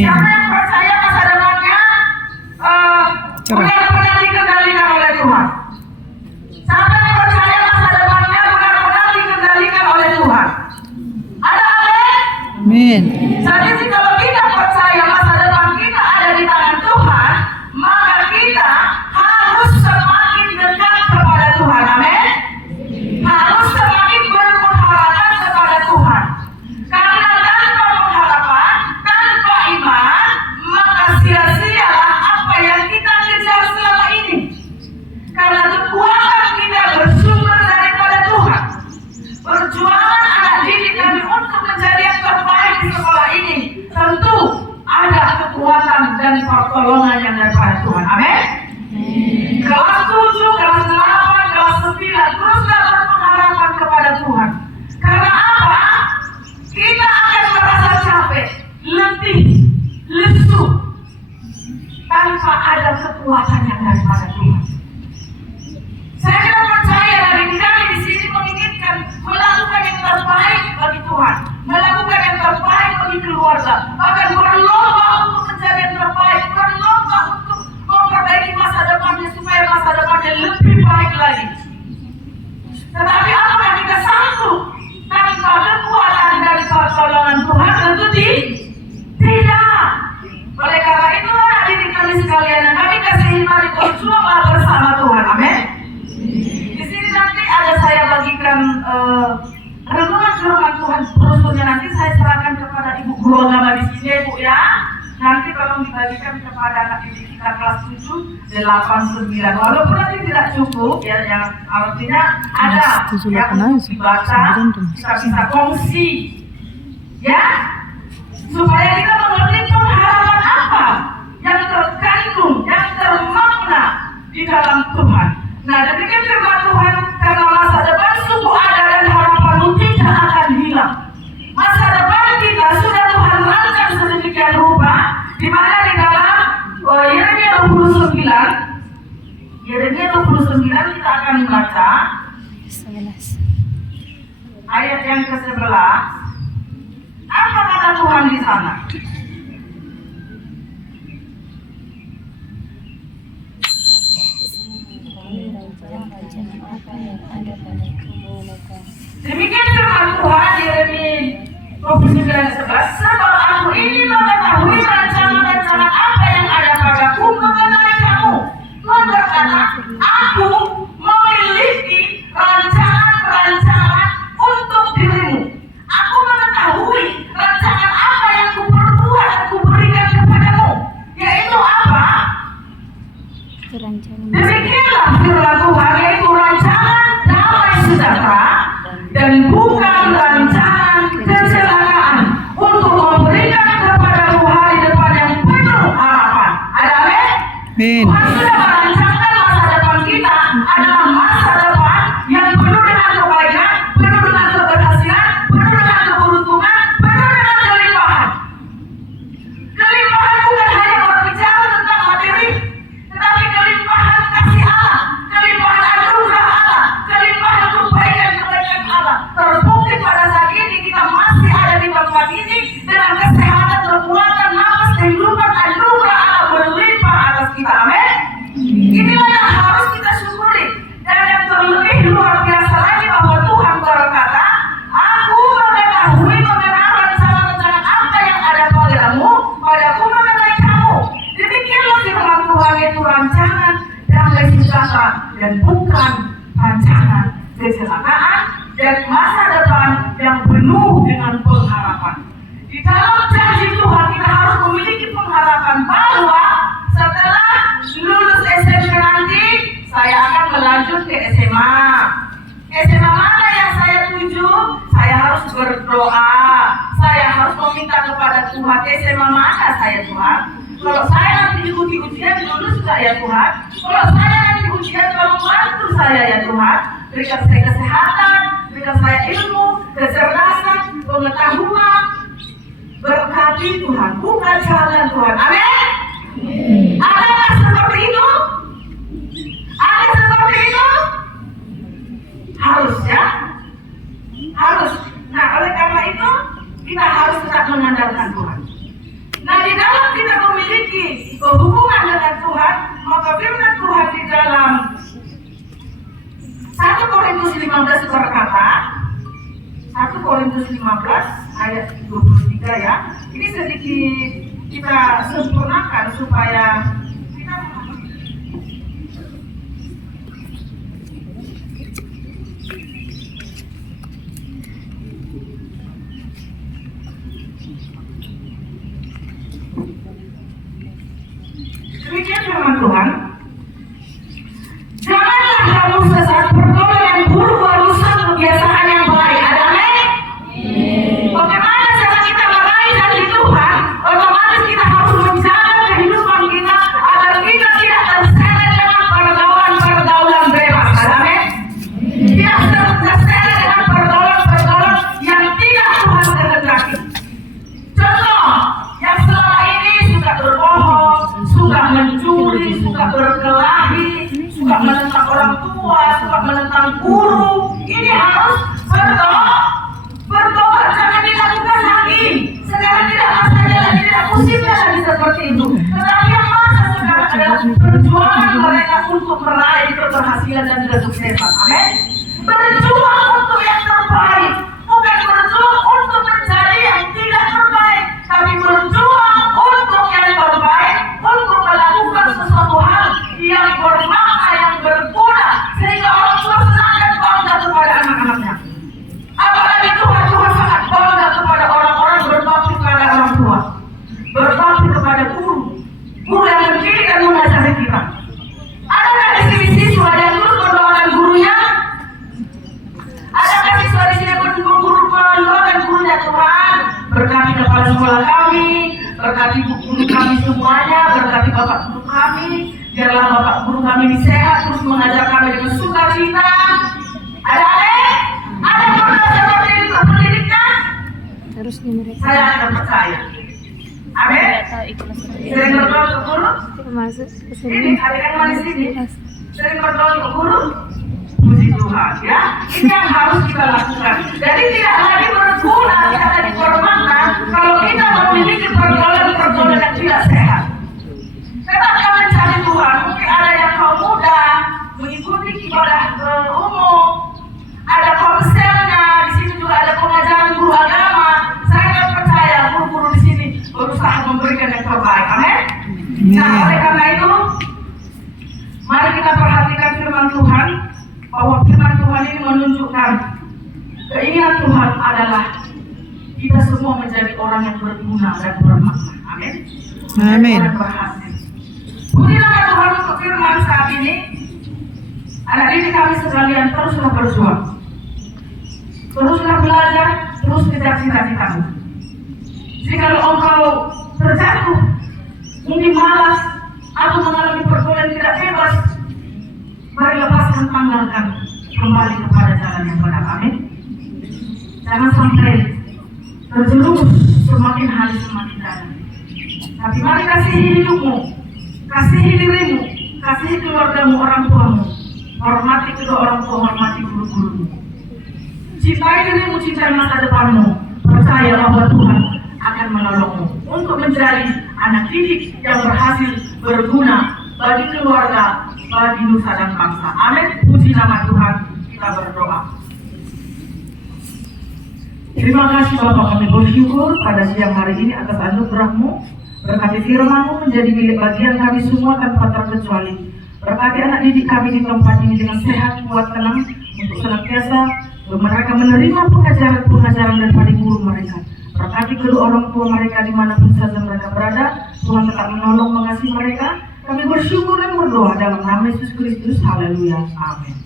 Amin. Siapa yang percaya masa depannya benar-benar dikendalikan oleh Tuhan? Siapa yang percaya masa depannya benar-benar dikendalikan oleh Tuhan? Ada amin? Amin. Jadi kalau kita percaya masa depan kita ada di tangan Tuhan, maka kita harus semakin dekat kepada Tuhan. Amin. Harus semakin berpengharapan kepada Tuhan. Karena tanpa pengharapan, tanpa iman, maka sia-sialah apa yang kita kejar selama ini. Karena kekuatan kita bersumber daripada Tuhan. Perjuangan anak didik kami untuk menjadi yang terbaik di sekolah ini tentu ada kekuatan dan pertolongan yang daripada Tuhan. Amin. Kelas 7, kelas 8, kelas 9 teruslah berpengharapan kepada Tuhan. Karena apa? Kita akan merasa capek, letih, lesu tanpa ada kekuatan yang daripada Tuhan. Saya percaya dari kami di sini menginginkan melakukan yang terbaik bagi Tuhan, melakukan yang terbaik bagi keluarga, bahkan berlomba untuk menjadi yang terbaik, berlomba untuk memperbaiki masa depannya supaya masa depannya lebih baik lagi. Tetapi apakah kita sanggup tanpa kekuatan dan pertolongan Tuhan? Tentu tidak. Oleh karena itu hadirin kami sekalian, kami kasih mari berjuanglah bersama Tuhan. Amin. Di sini nanti ada saya bagikan renungan firman Tuhan, brosurnya nanti saya serahkan kepada Ibu Guru Agama di sini, Bu ya. Nanti tolong dibagikan kepada anak didik kita kelas 7, 8, 9. Walaupun nanti tidak cukup ya, yang artinya ada yang dibaca, kita bisa kongsi ya, supaya kita mengerti pengharapan apa yang terkandung, yang termakna di dalam Tuhan. Nah, demikian firman Tuhan, karena masa depan sungguh ada dan harapanmu tidak akan hilang. Masa depan kita sudah Tuhan rancang sedemikian rupa, di mana di dalam Yeremia 29 kita akan membaca ayat yang ke-11. Apa kata Tuhan di sana? Demikian firman Tuhan Yeremia 29:11, sebab aku ini mengetahui rancangan-rancangan apa yang ada padaku mengenai kamu. Tuhan berkata, aku memiliki rancangan-rancangan untuk dirimu. Aku mengetahui rancangan apa yang kuperbuat, kuberikan kepadamu, yaitu apa? Demikianlah firman Tuhan, yaitu rancangan damai sejahtera dan bukan rancangan kecelakaan, untuk memberikan kepadamu hari depan yang penuh harapan. Ada amin? Tuhan sudah merancangkan masa depan kita adalah masa depan yang penuh dengan kebaikan, penuh dengan keberhasilan, penuh dengan keberuntungan, penuh dengan kelimpahan. Kelimpahan bukan hanya berbicara tentang materi, tetapi kelimpahan kasih Allah, kelimpahan anugerah Allah, kelimpahan kebaikan Allah. Terbukti pada saat ini kita masih ada di tempat ini dengan kesehatan, kekuatan, nafas, kehidupan, anugerah Allah berlimpah atas kita. Amin. Inilah yang harus kita syukuri. Dan yang terlebih luar biasa lagi bahwa Tuhan berkata, aku mengetahui mengenai rancangan-rancangan apa yang ada padaku mengenai kamu. Demikianlah firman Tuhan, yaitu rancangan damai sejahtera dan bukan rancangan kecelakaan, dan masa depan yang penuh dengan pengharapan. Di dalam janji Tuhan kita harus memiliki pengharapan bahwa setelah lulus SMP nanti saya akan melanjut ke SMA. SMA mana yang saya tuju? Saya harus berdoa. Saya harus meminta kepada Tuhan, SMA mana saya Tuhan? Kalau saya nanti ikuti ujian lulus nggak ya Tuhan? Kalau saya nanti ujian tolong bantu saya ya Tuhan. Berikan saya kesehatan, berikan saya ilmu, kecerdasan, pengetahuan. Berkati Tuhan, buka jalan Tuhan. Amin. Adakah seperti itu? Ada seperti itu? Harus ya? Harus. Nah, oleh karena itu kita harus tetap mengandalkan Tuhan. Nah, di dalam kita memiliki hubungan dengan Tuhan, maka firman Tuhan di dalam 1 Korintus 15 berkata, 1 Korintus 15 ayat 23 ya. Ini sedikit kita sempurnakan supaya kita demikian firman Tuhan. Janganlah kamu sesat bergaul yang buruk, rusak kebiasaan yang baik. Ada amin? Bagaimana cara kita meraih janji Tuhan? Otomatis kita harus menjaga kehidupan kita agar kita tidak terseret dengan pergaulan bebas. Ada amin? Tidak terseret dengan pergaulan yang tidak Tuhan kehendaki. Contoh, yang selama ini suka berbohong, suka mencuri, suka berkelahi, suka menentang orang tua, suka menentang guru, ini harus bertobat, jangan dilakukan lagi. Sekarang tidak masanya lagi, tidak musimnya lagi seperti itu. Tetapi yang masa sekarang adalah perjuangan mereka untuk meraih keberhasilan dan kesuksesan. Amin. Berjuang untuk yang terbaik, bukan berjuang untuk menjadi yang tidak terbaik, tapi berjuang untuk yang terbaik, untuk melakukan sesuatu hal yang bermakna, yang berguna, sehingga orang tua senang dan bangga kepada anak-anaknya. Apalagi Tuhan sangat bangga kepada orang-orang berbakti kepada orang tua, berbakti kepada guru yang mendidik dan mengajari kita. Adakah di sini siswa yang terus mendoakan gurunya? Adakah siswa di sini guru mendoakan gurunya? Tuhan, berkati kepala sekolah kami, berkati guru kami semuanya, berkati bapak guru kami, biarlah bapak guru kami ini sehat, terus mengajar kami dengan sukacita. Ada seperti itu pendidiknya? Saya akan percaya. Amin. Sering berdoa ke guru? Ini ada yang manis ini. Sering berdoa ke guru? Puji Tuhan ya. Ini yang harus kita lakukan. Jadi tidak lagi berguna, tidak lagi bermakna kalau kita memiliki pergaulan yang tidak sehat. Tetaplah mencari Tuhan. Mungkin ada yang kaum muda mengikuti ibadah umum, ada konselnya, di sini juga ada pengajaran guru agama. Saya percaya guru-guru di sini berusaha memberikan yang terbaik. Amin. Nah, oleh karena itu, mari kita perhatikan firman Tuhan, bahwa firman Tuhan ini menunjukkan keinginan Tuhan adalah kita semua menjadi orang yang berguna dan bermakna. Amin. Amin. Puji nama Tuhan untuk firman saat ini. Anak didik kami sekalian, teruslah berjuang, teruslah belajar, terus kejar cita-citamu. Jika engkau terjatuh, mungkin malas atau mengalami pergaulan tidak bebas, mari lepaskan, tanggalkan, kembali kepada jalan yang benar. Amin. Jangan sampai terjerumus semakin hari semakin dalam. Tapi mari kasihi hidupmu, kasihi dirimu, kasihi keluargamu, orang tuamu, hormati kedua orang tua, hormati guru-gurumu. Cintai dirimu, cintai masa depanmu. Percaya bahwa Tuhan akan menolongmu untuk menjadi anak didik yang berhasil, berguna bagi keluarga, bagi nusa dan bangsa. Amin. Puji nama Tuhan. Kita berdoa. Terima kasih Bapak, kami bersyukur pada siang hari ini atas anugerah-Mu. Berkati firman-Mu menjadi milik bagian kami semua tanpa terkecuali. Berkati anak didik kami di tempat ini dengan sehat, kuat, tenang, untuk senantiasa mereka menerima pengajaran daripada guru mereka. Berkati kedua orang tua mereka dimanapun saja mereka berada. Tuhan tetap menolong, mengasihi mereka. Kami bersyukur dan berdoa dalam nama Yesus Kristus. Haleluya. Amin.